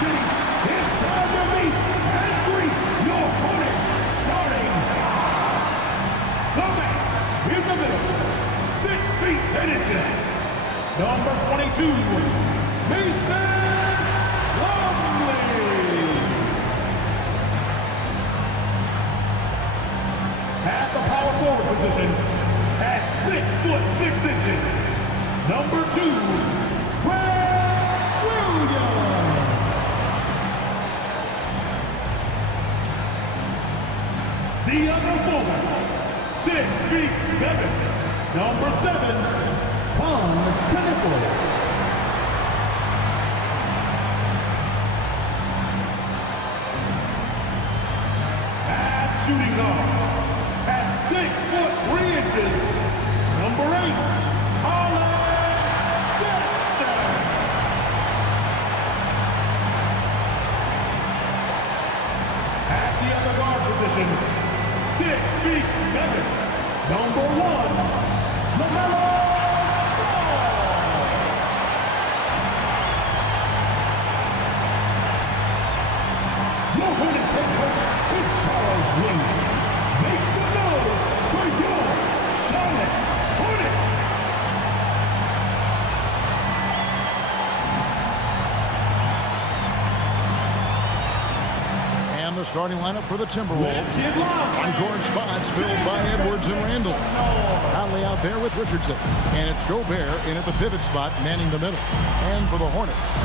City, it's time to meet and greet your Hornets, starting the man in the middle, 6 feet 10 inches, number 22, Mason Plumlee. At the power forward position, at 6'6", number 2, Williams. The other forward, 6'7", number 7, Timberwolves. At shooting guard, at 6'3", number 8, at the other guard position, 6'7", number 1, LaMelo Ball. Your Hornets head coach is Charles Lee. Make some noise for your Charlotte Hornets. And the starting lineup for the Timberwolves. On-court spots filled by Edwards and Randall. Conley out there with Richardson. And it's Gobert in at the pivot spot, manning the middle. And for the Hornets,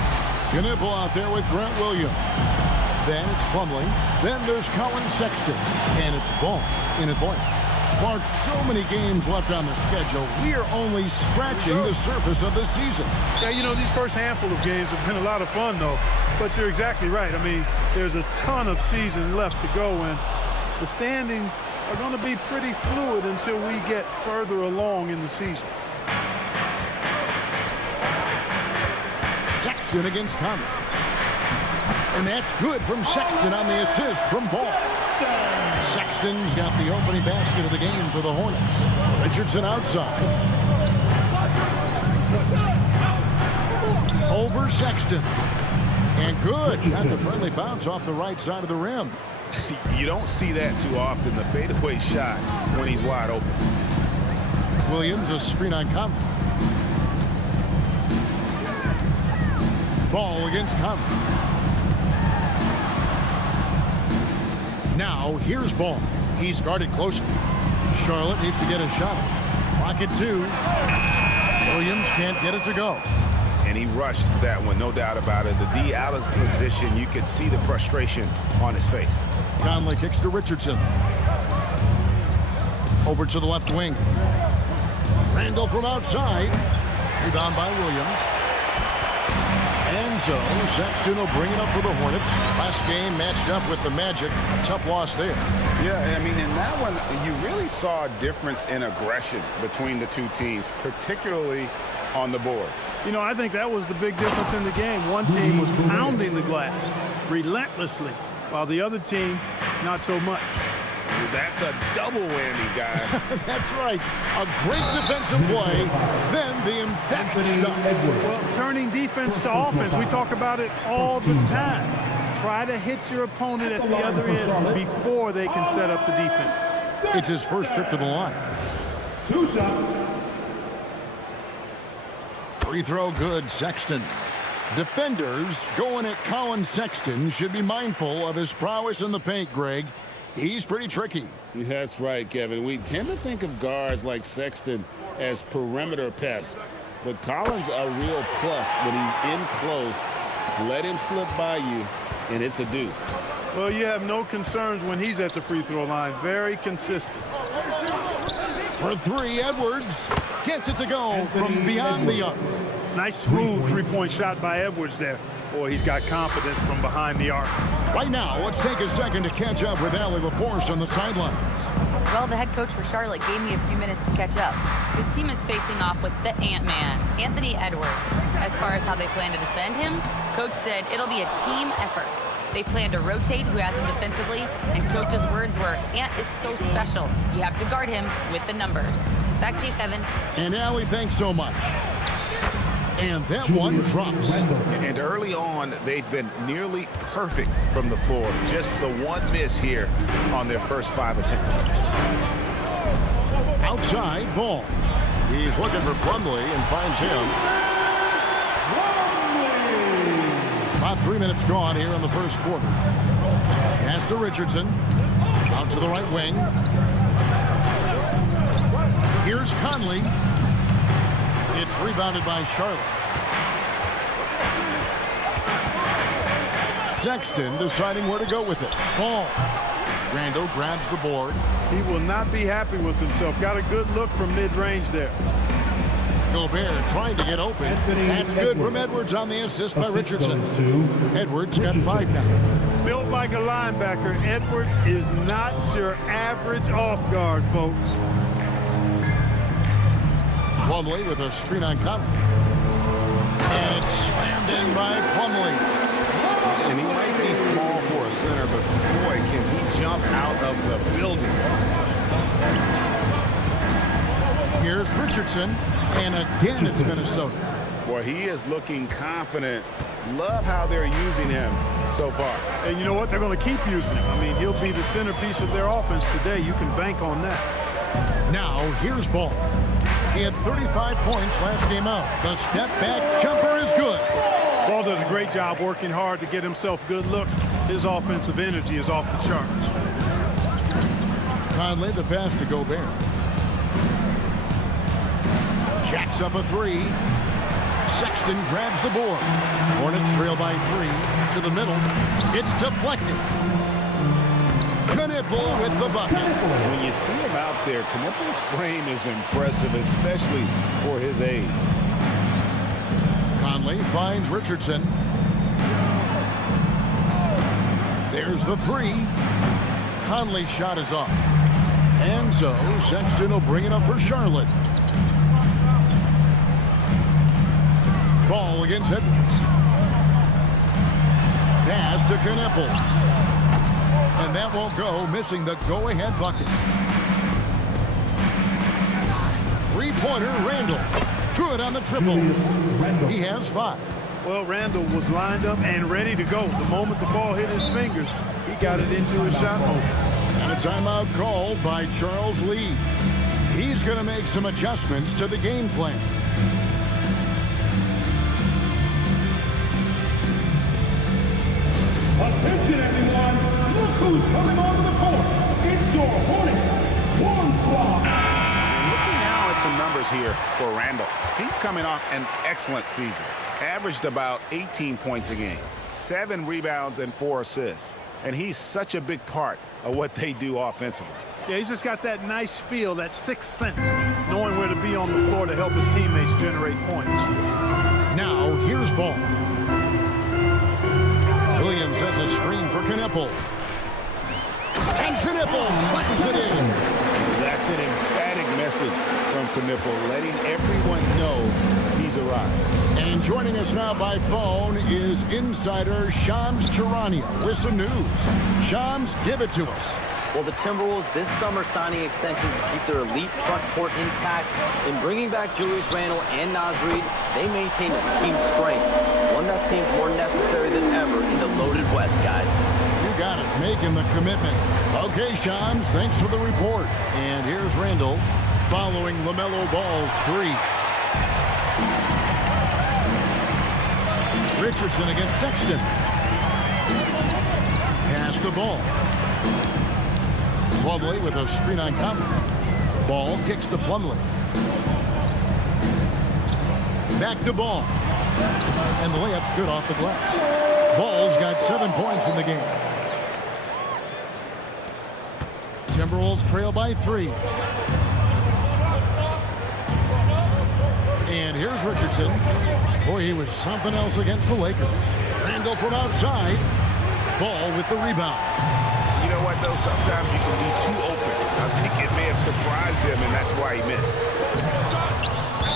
Knipple out there with Grant Williams. Then it's Plumlee. Then there's Colin Sexton. And it's Ball in at point. Clark, so many games left on the schedule. We are only scratching the surface of this season. Yeah, you know, these first handful of games have been a lot of fun, though. But you're exactly right. I mean, there's a ton of season left to go, and the standings are going to be pretty fluid until we get further along in the season. Sexton against Conley. And that's good from Sexton on the assist from Ball. Sexton's got the opening basket of the game for the Hornets. Richardson outside. Over Sexton. And good. Got the friendly bounce off the right side of the rim. You don't see that too often, the fadeaway shot when he's wide open. Williams, a screen on Conley. Ball against Conley. Now, here's Ball. He's guarded closely. Charlotte needs to get a shot. Clock at 2. Williams can't get it to go. And he rushed that one, no doubt about it. The D out of position, you could see the frustration on his face. Conley kicks to Richardson. Over to the left wing. Randall from outside. Rebound by Williams. And so Sexton will bring it up for the Hornets. Last game matched up with the Magic. A tough loss there. Yeah, I mean, in that one, you really saw a difference in aggression between the two teams, particularly on the board. You know, I think that was the big difference in the game. One team was pounding the glass relentlessly, while the other team, not so much. That's a double whammy, guys. That's right. A great defensive play, then the emphatic stuff. Well, turning defense to offense, we talk about it all the time. Try to hit your opponent at the other end before they can set up the defense. It's his first trip to the line. 2 shots. Free throw good, Sexton. Defenders going at Colin Sexton should be mindful of his prowess in the paint, Greg. He's pretty tricky. That's right, Kevin. We tend to think of guards like Sexton as perimeter pests, but Collins a real plus when he's in close. Let him slip by you, and it's a deuce. Well, you have no concerns when he's at the free throw line. Very consistent. For 3, Edwards gets it to go from beyond the arc. Nice smooth three-point shot by Edwards there. Boy, he's got confidence from behind the arc. Right now, let's take a second to catch up with Allie LaForce on the sidelines. Well, the head coach for Charlotte gave me a few minutes to catch up. His team is facing off with the Ant-Man, Anthony Edwards. As far as how they plan to defend him, coach said it'll be a team effort. They plan to rotate who has him defensively, and coach's words were, Ant is so special. You have to guard him with the numbers. Back to you, Kevin. And Allie, thanks so much. And that one drops. And early on, they've been nearly perfect from the floor. Just the one miss here on their first 5 attempts. Outside ball. He's looking for Plumlee and finds him. About 3 minutes gone here in the first quarter. Pass to Richardson. Out to the right wing. Here's Conley. It's rebounded by Charlotte. Sexton deciding where to go with it. Ball. Randall grabs the board. He will not be happy with himself. Got a good look from mid-range there. Gobert trying to get open. That's good from Edwards on the assist by Richardson. Edwards got 5 now. Built like a linebacker, Edwards is not your average off guard, folks. Plumlee with a screen on Conley. And it's slammed in by Plumlee. And he might be small for a center, but boy, can he jump out of the building. Here's Richardson, and again it's Minnesota. Boy, he is looking confident. Love how they're using him so far. And you know what? They're going to keep using him. I mean, he'll be the centerpiece of their offense today. You can bank on that. Now, here's Ball. He had 35 points last game out. The step-back jumper is good. Ball does a great job working hard to get himself good looks. His offensive energy is off the charts. Conley, the pass to Gobert. Jacks up a 3. Sexton grabs the board. Hornets trail by 3 to the middle. It's deflected. Knipple with the bucket. When you see him out there, Knipple's frame is impressive, especially for his age. Conley finds Richardson. There's the 3. Conley's shot is off. And so Sexton will bring it up for Charlotte. Ball against Edwards. Pass to Knipple. And that won't go, missing the go-ahead bucket. 3-pointer, Randall. Good on the triple. He has 5. Well, Randall was lined up and ready to go. The moment the ball hit his fingers, he got it into his shot motion. And a timeout called by Charles Lee. He's going to make some adjustments to the game plan. Attention, everyone. Look who's coming onto the court. It's your Hornets Swarm Squad. Looking now at some numbers here for Randall. He's coming off an excellent season. Averaged about 18 points a game, 7 rebounds and 4 assists. And he's such a big part of what they do offensively. Yeah, he's just got that nice feel, that sixth sense, knowing where to be on the floor to help his teammates generate points. Now, here's Ball. Williams sets a screen for Knipple. And Knipple slams it in. That's an emphatic message from Knipple, letting everyone know he's arrived. And joining us now by phone is insider Shams Charania with some news. Shams, give it to us. Well, the Timberwolves this summer signing extensions to keep their elite front court intact. In bringing back Julius Randle and Naz Reid, they maintain a team strength, one that seems more necessary than ever in the loaded West, guys. You got it, making the commitment. Okay, Shams, thanks for the report. And here's Randle following LaMelo Ball's 3. Richardson against Sexton. Pass the ball. Plumlee with a screen on Conley. Ball kicks to Plumlee. Back to Ball. And the layup's good off the glass. Ball's got 7 points in the game. Timberwolves trail by 3. And here's Richardson. Boy, he was something else against the Lakers. Randall from outside. Ball with the rebound. You know what, though? Sometimes you can be too open. I think it may have surprised him, and that's why he missed.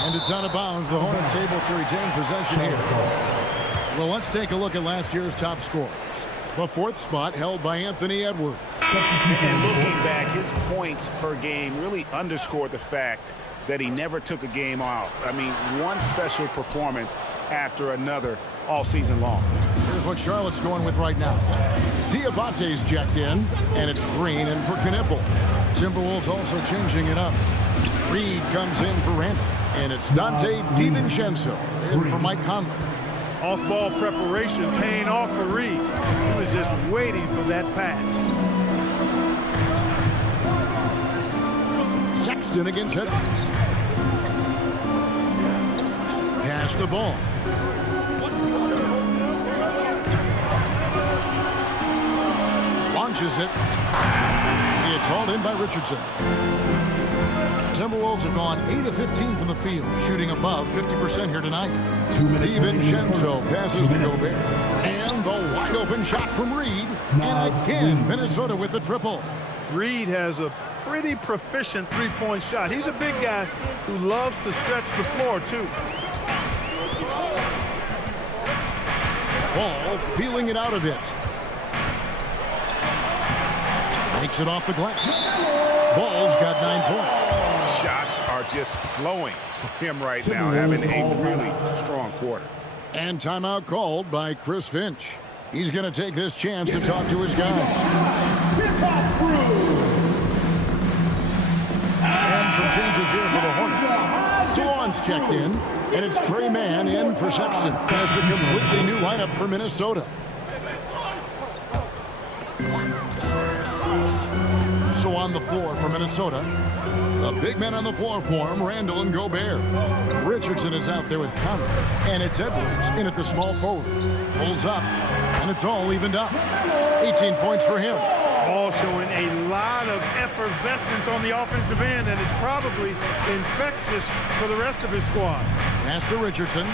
And it's out of bounds. The Hornets able to retain possession here. Well, let's take a look at last year's top scorers. The 4th spot held by Anthony Edwards. And looking back, his points per game really underscored the fact that he never took a game off. I mean, one special performance after another all season long. Here's what Charlotte's going with right now. Diabate's checked in, and it's Green in for Knipple. Timberwolves also changing it up. Reed comes in for Randall, and it's Dante DiVincenzo in for Mike Conley. Off-ball preparation paying off for Reed. He was just waiting for that pass. Sexton against Edwards. Pass the ball. Launches it. It's hauled in by Richardson. The Timberwolves have gone 8 of 15 from the field, shooting above 50% here tonight. DiVincenzo passes to Gobert. And the wide open shot from Reed. And again, Minnesota with the triple. Reed has a pretty proficient three-point shot. He's a big guy who loves to stretch the floor, too. Ball feeling it out a bit. Takes it off the glass. Ball's got 9 points. Shots are just flowing for him right now, having a really strong quarter. And timeout called by Chris Finch. He's going to take this chance to talk to his guys. And some changes here for the Hornets. Swan's checked in, and it's Trey Mann in for Sexton. That's a completely new lineup for Minnesota. So on the floor for Minnesota, the big men on the floor for him, Randall and Gobert. Richardson is out there with Conley, and it's Edwards in at the small forward. Pulls up, and it's all evened up. 18 points for him. All showing a lot of effervescence on the offensive end, and it's probably infectious for the rest of his squad. Pass to Richardson.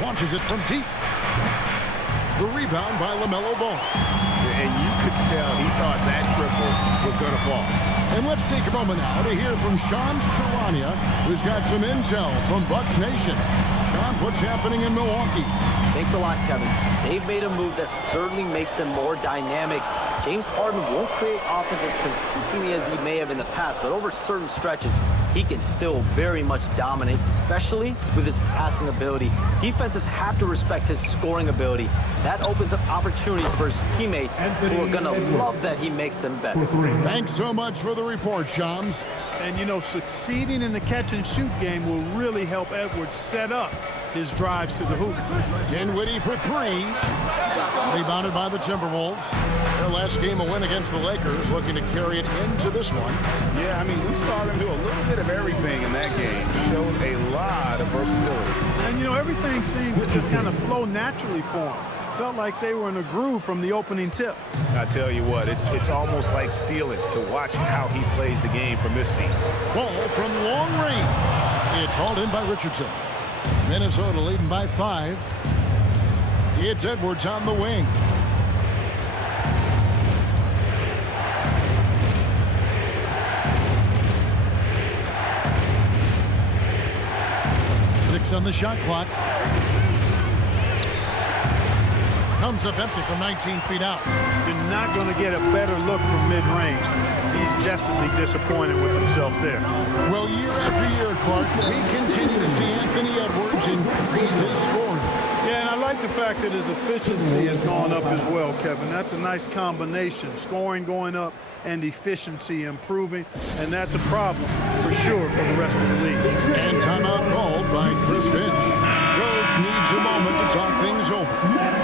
Launches it from deep. The rebound by LaMelo Ball. And you could tell he thought that triple was going to fall. And let's take a moment now to hear from Shams Charania, who's got some intel from Bucks Nation. Sean, what's happening in Milwaukee? Thanks a lot, Kevin. They've made a move that certainly makes them more dynamic. James Harden won't create offense as consistently as he may have in the past, but over certain stretches, he can still very much dominate, especially with his passing ability. Defenses have to respect his scoring ability. That opens up opportunities for his teammates who are going to love that he makes them better. Thanks so much for the report, Shams. And, you know, succeeding in the catch-and-shoot game will really help Edwards set up his drives to the hoop. Dinwiddie for 3. Rebounded by the Timberwolves. Their last game, a win against the Lakers, looking to carry it into this one. Yeah, I mean, we saw them do a little bit of everything in that game. Showed a lot of versatility. And, you know, everything seemed to just kind of flow naturally for them. Felt like they were in a groove from the opening tip. I tell you what, it's almost like stealing to watch how he plays the game from this scene. Ball from long range. It's hauled in by Richardson. Minnesota leading by 5. It's Edwards on the wing. Six on the shot clock. Comes up empty from 19 feet out. You're not going to get a better look from mid-range. He's definitely disappointed with himself there. Well, year after year, Clark, we continue to see Anthony Edwards increase his scoring. Yeah, and I like the fact that his efficiency has gone up as well, Kevin. That's a nice combination. Scoring going up and efficiency improving, and that's a problem for sure for the rest of the league. And timeout called by Chris Finch. Coach needs a moment to talk things over.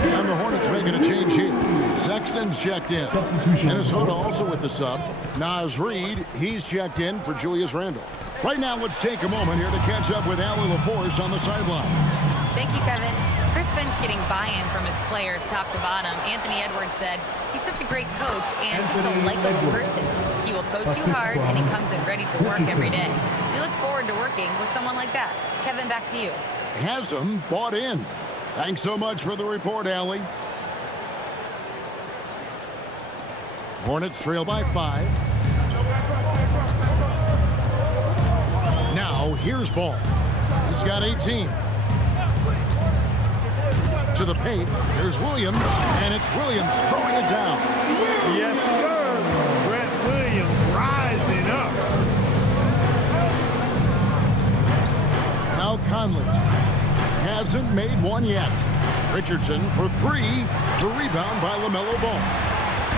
And the Hornets making a change here. Sexton's checked in. Minnesota also with the sub. Naz Reid, he's checked in for Julius Randle. Right now, let's take a moment here to catch up with Allie LaForce on the sideline. Thank you, Kevin. Chris Finch getting buy-in from his players top to bottom. Anthony Edwards said he's such a great coach and just a likable person. He will coach you hard, and he comes in ready to work every day. We look forward to working with someone like that. Kevin, back to you. Has him bought in. Thanks so much for the report, Allie. Hornets trail by 5. Now, here's Ball. He's got 18. To the paint. Here's Williams, and it's Williams throwing it down. Yes, sir. Brett Williams rising up. Conley. Hasn't made one yet. Richardson for three. The rebound by LaMelo Ball.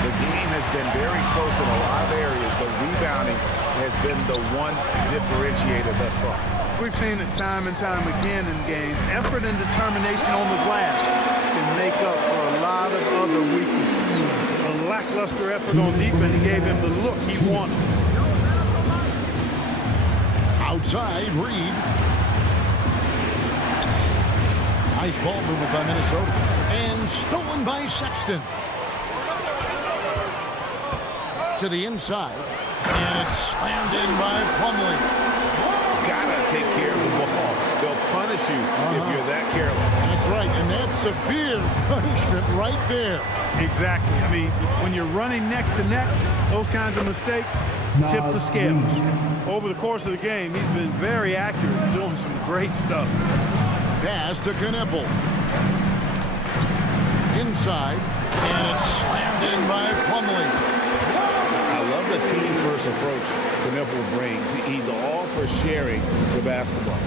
The game has been very close in a lot of areas, but rebounding has been the one differentiator thus far. We've seen it time and time again in games. Effort and determination on the glass can make up for a lot of other weaknesses. A lackluster effort on defense gave him the look he wanted. Outside, Reed. Nice ball movement by Minnesota. And stolen by Sexton. To the inside. And it's slammed in by Plumlee. Gotta take care of the ball. They'll punish you if you're that careless. That's right, and that's severe punishment right there. Exactly. I mean, when you're running neck to neck, those kinds of mistakes tip the scales. Over the course of the game, he's been very accurate, doing some great stuff. Pass to Knueppel. Inside, and it's slammed in by Plumlee. I love the team-first approach Knueppel brings. He's all for sharing the basketball.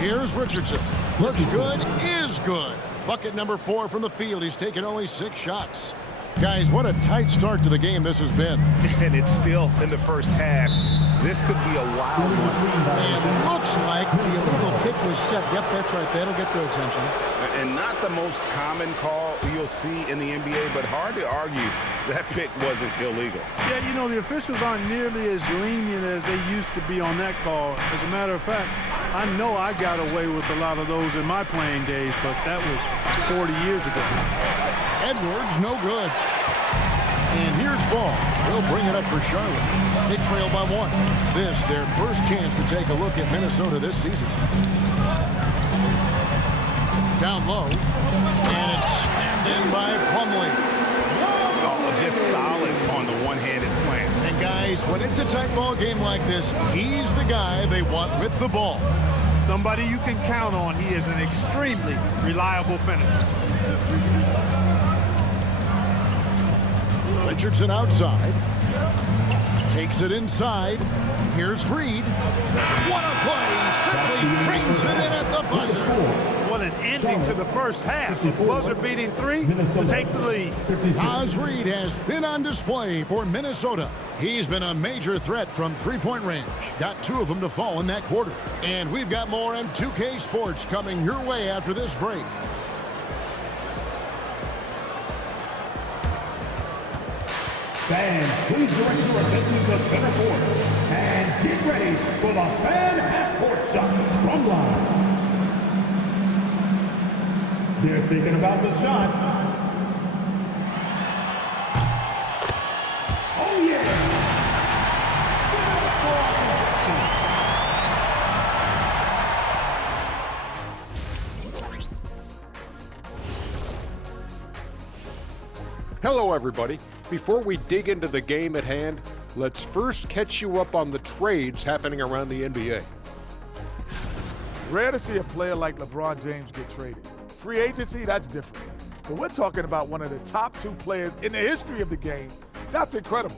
Here's Richardson. Looks good, is good. Bucket number 4 from the field. He's taken only 6 shots. Guys, what a tight start to the game this has been. And it's still in the first half. This could be a wild one. And looks like the illegal kick was set. Yep, that's right. That'll get their attention. And not the most common call you'll see in the NBA, but hard to argue that pick wasn't illegal. Yeah, you know, the officials aren't nearly as lenient as they used to be on that call. As a matter of fact, I know I got away with a lot of those in my playing days, but that was 40 years ago. Edwards, no good. And here's Ball. They'll bring it up for Charlotte. They trail by 1. This, their first chance to take a look at Minnesota this season. Down low. And it's slammed in by Plumlee. Oh, just solid on the one-handed slam. And guys, when it's a tight ball game like this, he's the guy they want with the ball. Somebody you can count on. He is an extremely reliable finisher. Richardson outside. Takes it inside. Here's Reed. What a play! Simply trains it in at the buzzer. What an ending to the first half. Buzzer-beating 3 to take the lead. Naz Reid has been on display for Minnesota. He's been a major threat from three-point range. Got 2 of them to fall in that quarter. And we've got more on 2K Sports coming your way after this break. Fans, please direct your attention to center court and get ready for the fan half-court shots from live. They're thinking about the shot. Oh, yeah. Hello, everybody. Before we dig into the game at hand, let's first catch you up on the trades happening around the NBA. Rare to see a player like LeBron James get traded. Free agency, that's different. But we're talking about one of the top 2 players in the history of the game. That's incredible.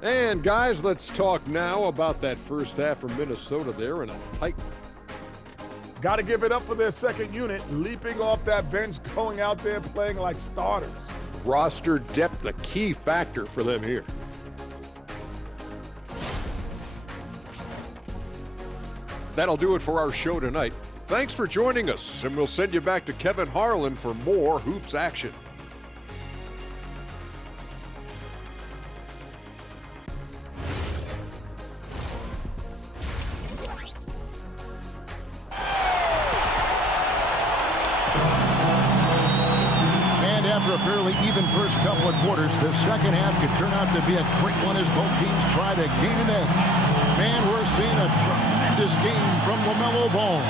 And guys, let's talk now about that first half for Minnesota there in a tight one. Got to give it up for their second unit, leaping off that bench, going out there playing like starters. Roster depth, a key factor for them here. That'll do it for our show tonight. Thanks for joining us, and we'll send you back to Kevin Harlan for more hoops action. After a fairly even first couple of quarters, the second half could turn out to be a quick one as both teams try to gain an edge. Man, we're seeing a tremendous game from LaMelo Ball.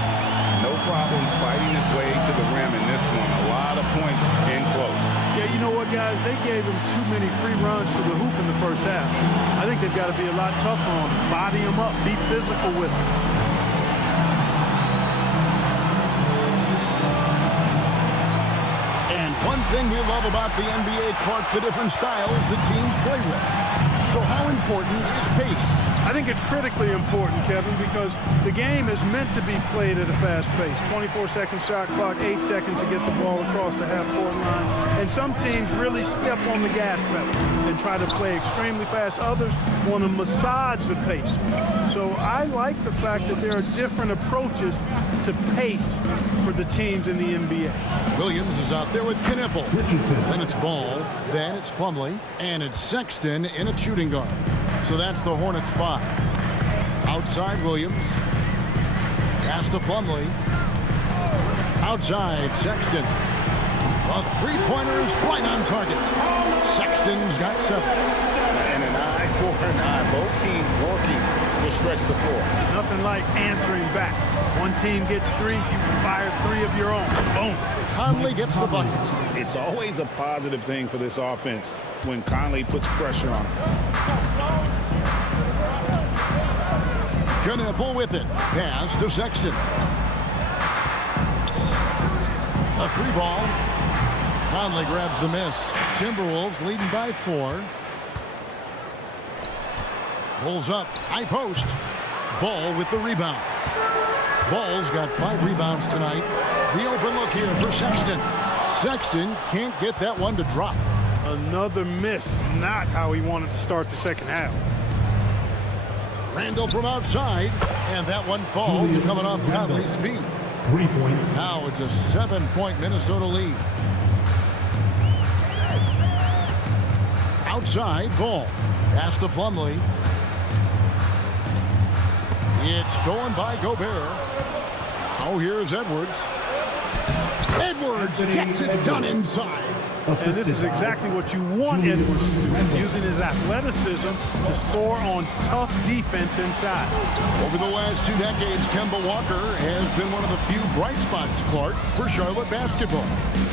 No problems fighting his way to the rim in this one. A lot of points in close. Yeah, you know what, guys? They gave him too many free runs to the hoop in the first half. I think they've got to be a lot tougher on him. Body him up, be physical with him. One thing we love about the NBA, Clark, the different styles the teams play with. So how important is pace? I think it's critically important, Kevin, because the game is meant to be played at a fast pace. 24-second shot clock, 8 seconds to get the ball across the half-court line. And some teams really step on the gas pedal and try to play extremely fast. Others want to massage the pace. So I like the fact that there are different approaches to pace for the teams in the NBA. Williams is out there with Knipple. Then it's Ball, then it's Plumlee, and it's Sexton in a shooting guard. So that's the Hornets 5. Outside Williams. Pass to Plumlee. Outside Sexton. A three-pointer is right on target. Sexton's got 7. And an eye for an eye. Both teams working to stretch the floor. Nothing like answering back. One team gets 3, you fire 3 of your own. Boom. Conley gets the bucket. It's always a positive thing for this offense when Conley puts pressure on him. Knipple with it. Pass to Sexton. A 3-ball. Conley grabs the miss. Timberwolves leading by 4. Pulls up. High post. Ball with the rebound. Ball's got 5 rebounds tonight. The open look here for Sexton. Sexton can't get that one to drop. Another miss. Not how he wanted to start the second half. Randall from outside, and that one falls coming off Conley's feet. 3 points. Now it's a 7-point Minnesota lead. Outside, Ball. Pass to Plumlee. It's stolen by Gobert. Now here's Edwards. Edwards gets it done inside. And this is exactly what you want Edwards to do, using his athleticism to score on tough defense inside. Over the last 2 decades, Kemba Walker has been one of the few bright spots, Clark, for Charlotte basketball.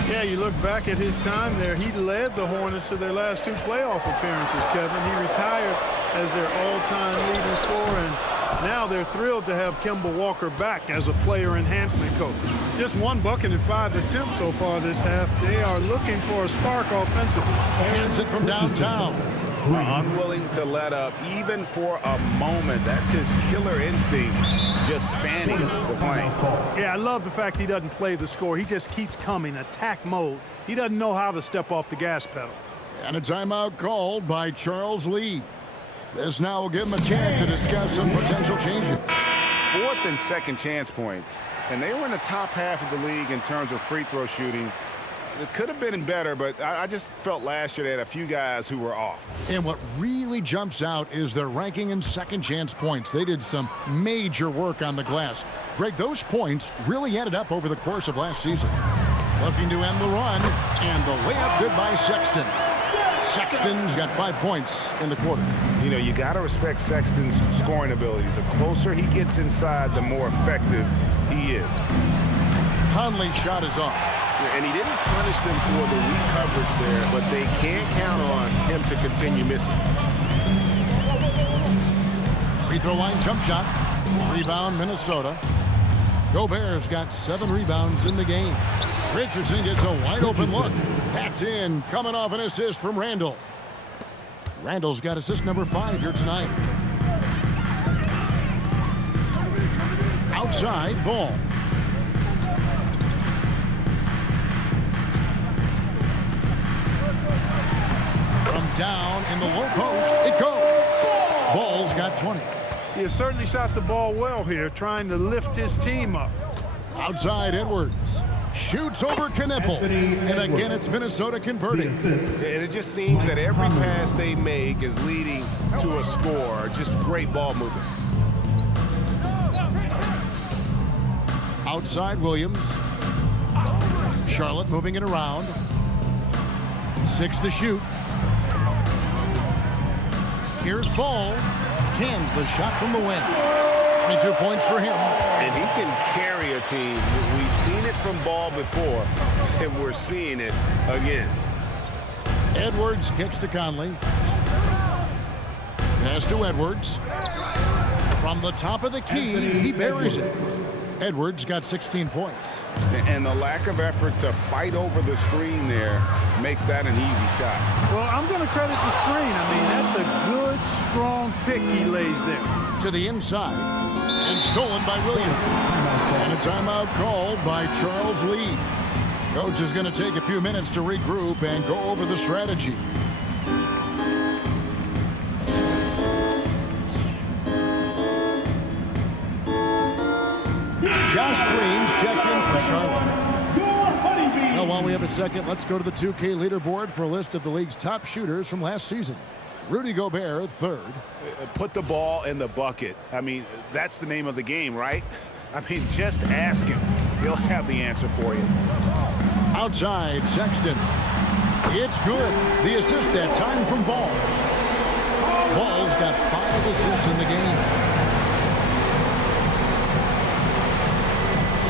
Yeah, you look back at his time there, he led the Hornets to their last 2 playoff appearances, Kevin. He retired as their all-time leading scorer, and now they're thrilled to have Kemba Walker back as a player enhancement coach. Just 1 bucket and 5 attempts so far this half. They are looking for a spark offensively. Hands it from downtown. Unwilling to let up even for a moment. That's his killer instinct, just fanning the flame. Yeah, I love the fact he doesn't play the score. He just keeps coming, attack mode. He doesn't know how to step off the gas pedal. And a timeout called by Charles Lee. This now will give him a chance to discuss some potential changes. 4th and 2nd chance points. And they were in the top half of the league in terms of free throw shooting. It could have been better, but I just felt last year they had a few guys who were off. And what really jumps out is their ranking in second chance points. They did some major work on the glass. Greg, those points really added up over the course of last season. Looking to end the run, and the layup good by Sexton. Sexton's got 5 points in the quarter. You know, you got to respect Sexton's scoring ability. The closer he gets inside, the more effective he is. Conley's shot is off. And he didn't punish them for the weak coverage there, but they can't count on him to continue missing. Free throw line jump shot. Rebound Minnesota. Gobert's got 7 rebounds in the game. Richardson gets a wide open look. That's in, coming off an assist from Randall. Randall's got assist number 5 here tonight. Outside, Ball. From down in the low post, it goes. Ball's got 20. He has certainly shot the ball well here, trying to lift his team up. Outside, Edwards. Shoots over Knipple. And again, it's Minnesota converting. And it just seems that every pass they make is leading to a score. Just great ball movement. Outside, Williams. Charlotte moving it around. 6 to shoot. Here's Ball. Cans the shot from the wing. 22 points for him. And he can carry a team. We've seen it from Ball before, and we're seeing it again. Edwards kicks to Conley. Pass to Edwards. From the top of the key, he buries it. Edwards got 16 points. And the lack of effort to fight over the screen there makes that an easy shot. Well, I'm going to credit the screen. I mean, that's a good, strong pick he lays there. To the inside, and stolen by Williams. And a timeout called by Charles Lee. Coach is going to take a few minutes to regroup and go over the strategy. Josh Green's checked in for Charlotte. Now, while we have a second, let's go to the 2K leaderboard for a list of the league's top shooters from last season. Rudy Gobert, third. Put the ball in the bucket. I mean, that's the name of the game, right? I mean, just ask him. He'll have the answer for you. Outside, Sexton. It's good. The assist that time from Ball. Ball's got 5 assists in the game.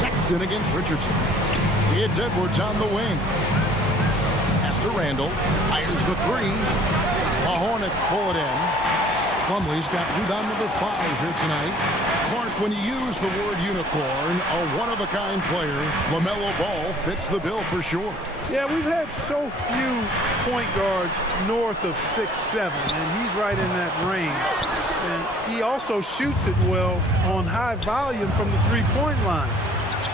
Sexton against Richardson. It's Edwards on the wing. Pass to Randall. Fires the 3. The Hornets pull it in. Plumlee's got rebound number 5 here tonight. Clark, when you use the word unicorn, a one-of-a-kind player, LaMelo Ball fits the bill for sure. Yeah, we've had so few point guards north of 6'7", and he's right in that range. And he also shoots it well on high volume from the three-point line.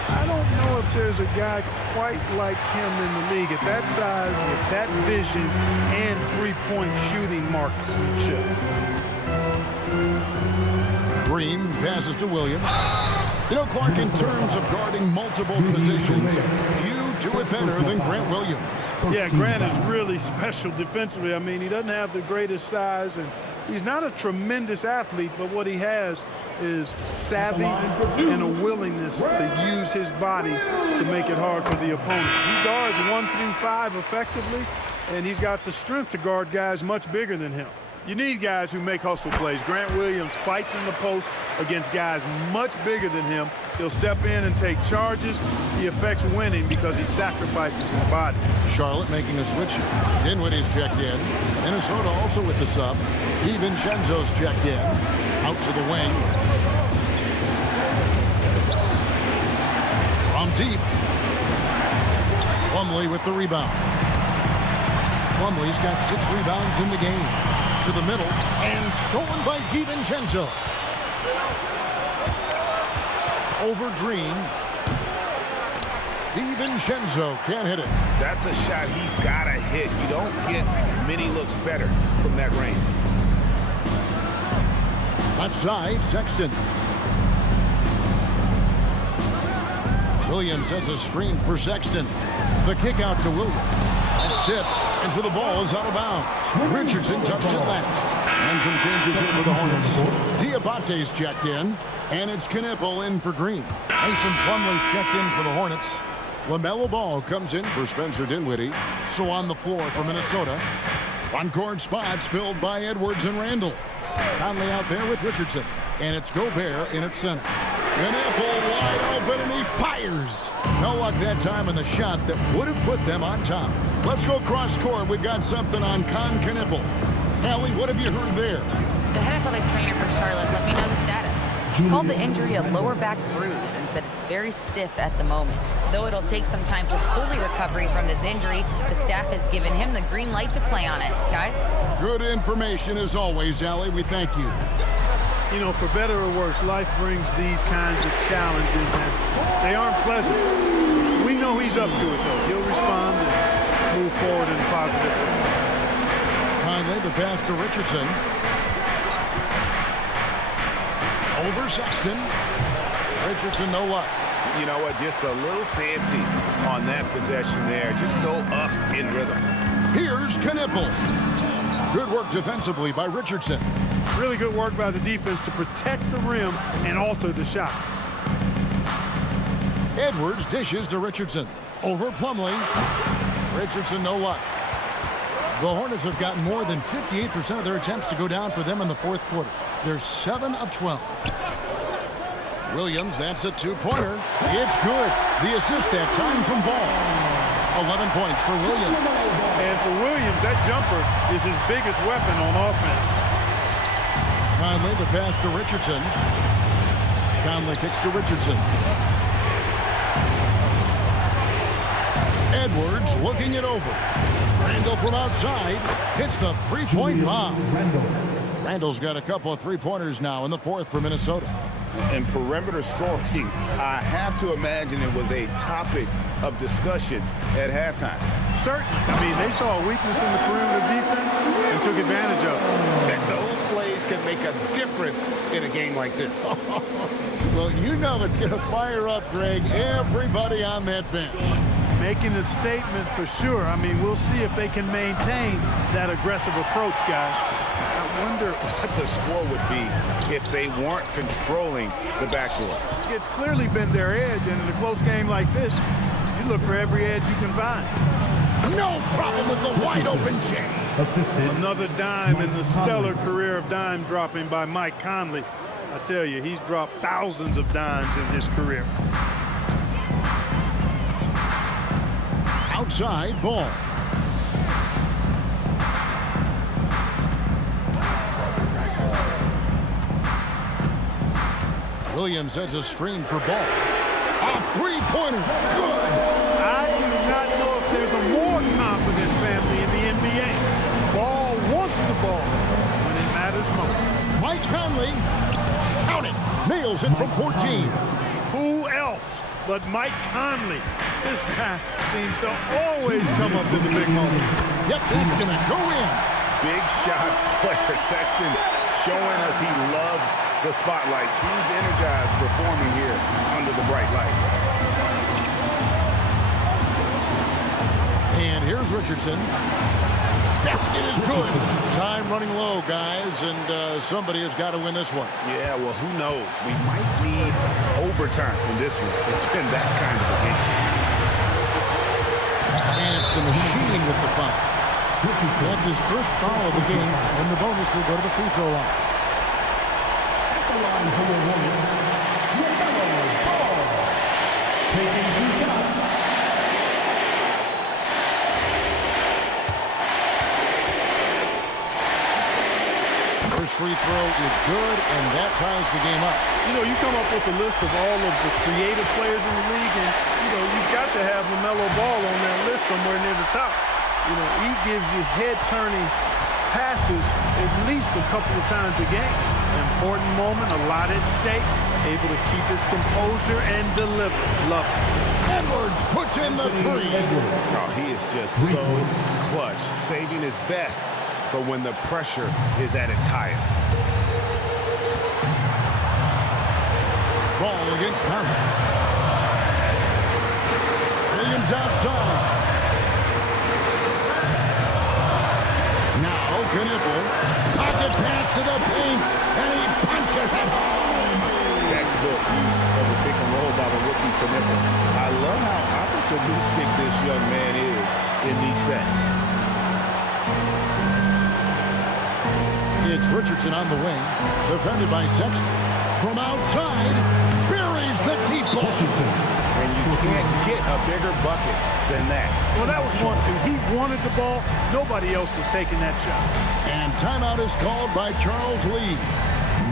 I don't know if there's a guy quite like him in the league at that size with that vision and three-point shooting marksmanship. Green passes to Williams. You know, Clark, in terms of guarding multiple positions, few do it better than Grant Williams. Yeah, Grant is really special defensively. I mean, he doesn't have the greatest size, and he's not a tremendous athlete, but what he has is savvy and a willingness to use his body to make it hard for the opponent. He guards 1 through 5 effectively, and he's got the strength to guard guys much bigger than him. You need guys who make hustle plays. Grant Williams fights in the post against guys much bigger than him. He'll step in and take charges. He affects winning because he sacrifices his body. Charlotte making a switch. Dinwiddie's checked in. Minnesota also with the sub. DiVincenzo's checked in. Out to the wing. From deep. Plumlee with the rebound. Plumlee's got 6 rebounds in the game. To the middle, and stolen by DiVincenzo. Over Green. DiVincenzo can't hit it. That's a shot he's got to hit. You don't get many looks better from that range. Left side, Sexton. Williams sets a screen for Sexton. The kick out to Williams. That's tipped, and so the ball is out of bounds. Richardson touched it last. And some changes here for the Hornets. Diabate's checked in, and it's Knipple in for Green. Mason Plumlee's checked in for the Hornets. LaMelo Ball comes in for Spencer Dinwiddie. So on the floor for Minnesota. Front-court spots filled by Edwards and Randall. Conley out there with Richardson. And it's Gobert in at center. Knipple wide open, and he fires. No luck that time in the shot that would have put them on top. Let's go cross court. We've got something on Con Knipple. Allie, what have you heard there? The head athletic trainer for Charlotte let me know the status. He called the injury a lower back bruise and said it's very stiff at the moment. Though it'll take some time to fully recovery from this injury, the staff has given him the green light to play on it. Guys? Good information as always, Allie. We thank you. You know, for better or worse, life brings these kinds of challenges, and they aren't pleasant. We know he's up to it, though. He'll respond and move forward in a positive way. Conley, the pass to Richardson. Over Sexton. Richardson, no luck. You know what? Just a little fancy on that possession there. Just go up in rhythm. Here's Knipple. Good work defensively by Richardson. Really good work by the defense to protect the rim and alter the shot. Edwards dishes to Richardson. Over Plumlee. Richardson, no luck. The Hornets have gotten more than 58% of their attempts to go down for them in the fourth quarter. They're 7 of 12. Williams, that's a 2-pointer. It's good. The assist that time from Ball. 11 points for Williams. And for Williams, that jumper is his biggest weapon on offense. Conley, the pass to Richardson. Conley kicks to Richardson. Edwards looking it over. Randall from outside hits the three-point bomb. Randall's got a couple of three-pointers now in the fourth for Minnesota. And perimeter scoring, I have to imagine it was a topic of discussion at halftime. Certainly. I mean, they saw a weakness in the perimeter defense and took advantage of it. And those plays can make a difference in a game like this. Well, you know it's going to fire up, Greg, everybody on that bench. Making a statement for sure. I mean, we'll see if they can maintain that aggressive approach, guys. I wonder what the score would be if they weren't controlling the backdoor. It's clearly been their edge, and in a close game like this, you look for every edge you can find. No problem with the wide open J. Another dime in the stellar career of dime dropping by Mike Conley. I tell you, he's dropped thousands of dimes in his career. Outside ball. Williams sets a screen for ball. A three-pointer. Good. I do not know if there's a more confident family in the NBA. Ball wants the ball when it matters most. Mike Conley, count it, nails it from 14. Who else but Mike Conley? This guy seems to always come up in the big moment. Yep, that's going to go in. Big shot player Sexton showing us he loves the spotlight. Seems energized performing here under the bright lights. And here's Richardson. Basket is good. Time running low, guys, and somebody has got to win this one. Yeah, well, who knows? We might need overtime in this one. It's been that kind of a game. And it's the machine with the foul. That's his first foul of the game, and the bonus will go to the free throw line. At the line for the Hornets, taking 2 shots. First free throw is good, and that ties the game up. You know, you come up with a list of all of the creative players in the league, and, you know, you've got to have LaMelo Ball on that list somewhere near the top. You know, he gives you head-turning passes at least a couple of times a game. Important moment, a lot at stake, able to keep his composure and deliver. Love it. Edwards puts in the three. Oh, he is just so clutch, saving his best for when the pressure is at its highest. Ball against Conley. Williams outside. Now Knipple. Pocket pass to the paint, and he punches it home. Textbook use of a pick and roll by the rookie Knipple. I love how opportunistic this young man is in these sets. It's Richardson on the wing, defended by Sexton. From outside, buries the deep ball. And you can't get a bigger bucket than that. Well, that was 1-2. He wanted the ball. Nobody else was taking that shot. And timeout is called by Charles Lee.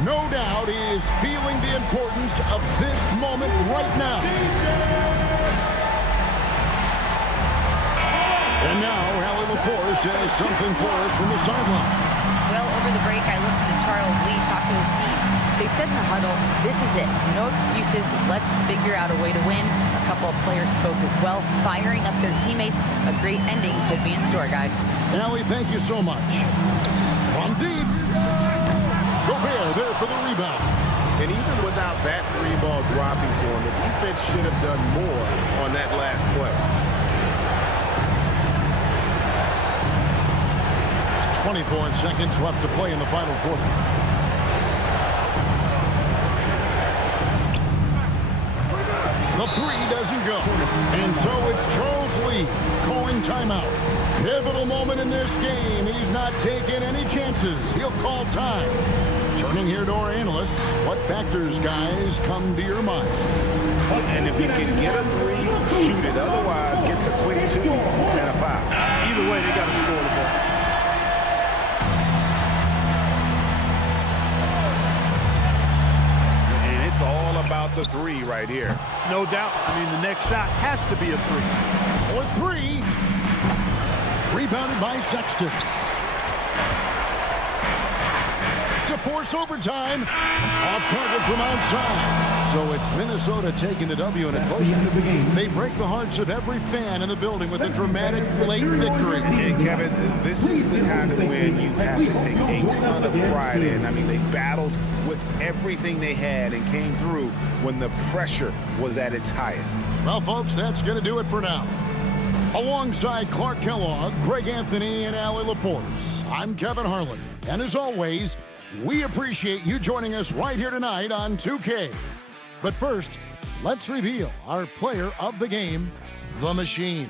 No doubt he is feeling the importance of this moment right now. And now, Hallie LaForce has something for us from the sideline. Well, over the break, I listened to Charles Lee talk to his team. They said in the huddle, this is it. No excuses. Let's figure out a way to win. A couple of players spoke as well, firing up their teammates. A great ending could be in store, guys. Hallie, thank you so much. From deep. Gobert there for the rebound. And even without that three ball dropping for him, the defense should have done more on that last play. 24 seconds left to play in the final quarter. The three doesn't go. And so it's Charles Lee calling timeout. Pivotal moment in this game. He's not taking any chances. He'll call time. Turning here to our analysts, what factors, guys, come to your mind? And if you can get a three, shoot it. Otherwise, get the quick 2 and a foul. Either way, they got to score the ball. And it's all about the three right here. No doubt. I mean, the next shot has to be a three. For three. Rebounded by Sexton. To force overtime. Off target from outside. So it's Minnesota taking the W in a close one. They break the hearts of every fan in the building with a dramatic late victory. And Kevin, this is the kind of win you have to take a ton of pride in. I mean, they battled with everything they had and came through when the pressure was at its highest. Well, folks, that's going to do it for now. Alongside Clark Kellogg, Greg Anthony, and Allie LaForce, I'm Kevin Harlan. And as always, we appreciate you joining us right here tonight on 2K. But first, let's reveal our player of the game, the Machine.